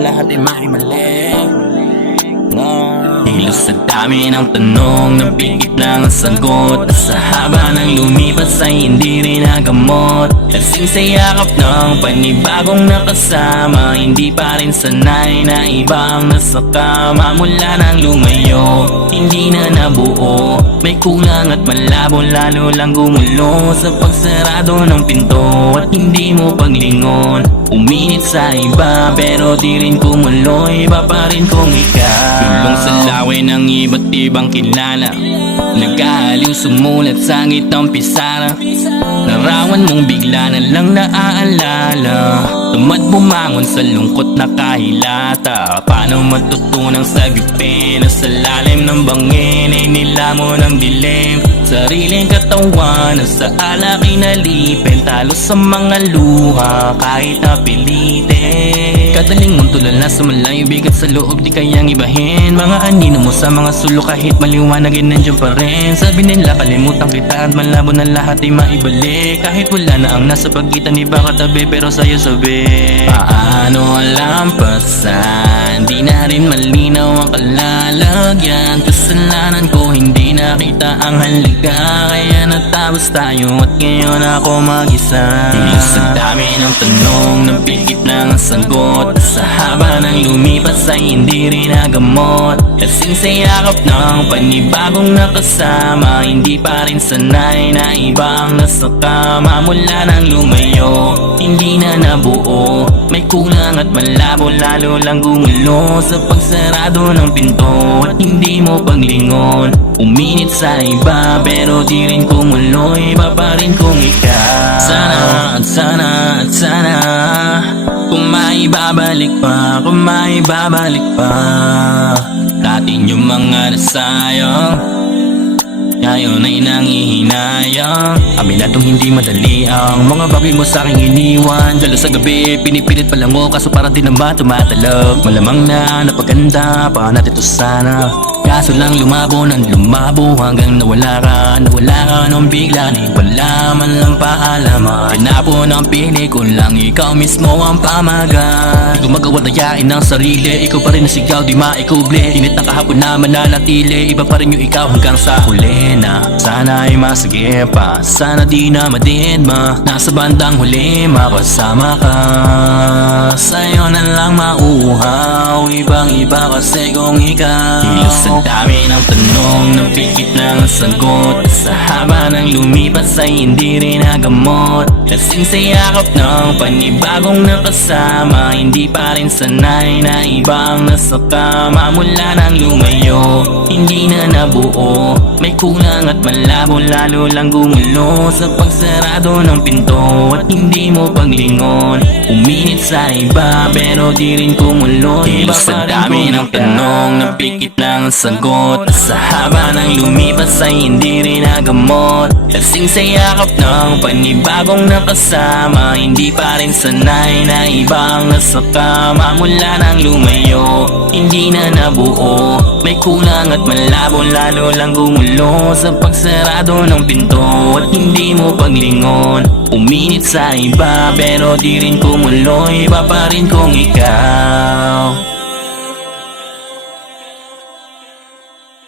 lahat ay maimali. Kilos sa dami ng tanong, napigit lang ang sagot. Sa haba ng lumipas ay hindi rin nagamot. Lasing sa yakap ng panibagong nakasama, hindi pa rin sanay na iba ang nasa kama. Mula nang lumayo, hindi na nabuo. May kulang at malabo, lalo lang gumulo sa pagsarado ng pinto at hindi mo paglingon. Uminit sa iba pero di rin kumulo, iba pa rin kung ikaw. Tulong sa laway ng iba't ibang kilala, nag-aaliw sumulat sa ngitang pisara. Larawan mong bigla na lang naaalala, tamad bumangon sa lungkot na kahilata. Paano matutunang sagipin na sa lalim ng bangin ay nilamo ng dilim. Sariling katawan na sa alak inalipin, talo sa mga luha kahit napilitin. Kadaling mong tulala sa malayo, bigat sa loob di kayang ibahin. Mga anino mo sa mga sulo kahit maliwanagin nandiyan pa rin. Sabi nila kalimutan kita at malabo na lahat ay maibalik. Kahit wala na ang nasa pagitan, iba katabi pero sa'yo sabi. Paano alampasan, di na rin malinaw ang kalalagyan. Kasalanan ko hindi nakita ang halaga, kaya natapos tayo at ngayon ako mag-isa. Kilos sa dami ng tanong, napigit lang ang sagot. Sa haba ng lumipas ay hindi rin nagamot. Lasing sa yakap ng panibagong nakasama, hindi pa rin sanay na iba ang nasa kama. Mula nang lumayo, hindi na nabuo. May kulang at malabo, lalo lang gumulo sa pagsarado ng pinto at hindi mo paglingon. Uminit sa iba pero di rin kumulo, iba pa rin kung ikaw. Sana at sana at sana, kung maibabalik pa, kung maibabalik pa natin yung mga nasayang, ngayon ay nangihinayang. Aminadong hindi madali ang mga bagay mo sa aking iniwan. Dalo sa gabi, pinipilit pa lang mo, kaso parang di naman tumatalab. Malamang na napaganda pa natin to sana, kaso lang lumabo ng lumabo hanggang nawala ka nung bigla ni wala man lang paalaman. Pinapon ang pili ko lang, ikaw mismo ang pamagat. Di ko magawa dayain ng sarili, ikaw pa rin nasigaw di maikuble. Init na kahapon na mananatili, iba pa rin yung ikaw hanggang sa huli na. Sana ay masagip pa, sana di na madidma, nasa bandang huli makasama ka. Sa'yo na lang mauuhaw, ibang iba kasi kung ikaw. Kilos sa dami ng tanong, napikit lang ang sagot. Sa haba ng lumipas ay hindi rin nagamot. Lasing sa yakap ng panibagong nakasama, hindi pa rin sanay na iba ang nasa kama. Mula nang lumayo, hindi na nabuo. May kulang at malabo, lalo lang gumulo sa pagsarado ng pinto at hindi mo paglingon. Uminit sa iba pero di rin kumulo, iba sa dami ng tanong, napikit lang ang sagot. Sa haba ng lumipas ay hindi rin nagamot. Lasing sa yakap ng panibagong nakasama, hindi pa rin sanay na iba ang nasa kama. Mula nang lumayo, hindi na nabuo. May kulang at malabo, lalo lang gumulo sa pagsarado ng pinto at hindi mo paglingon. Uminit sa iba pero di rin kumulo, iba pa rin kung ikaw.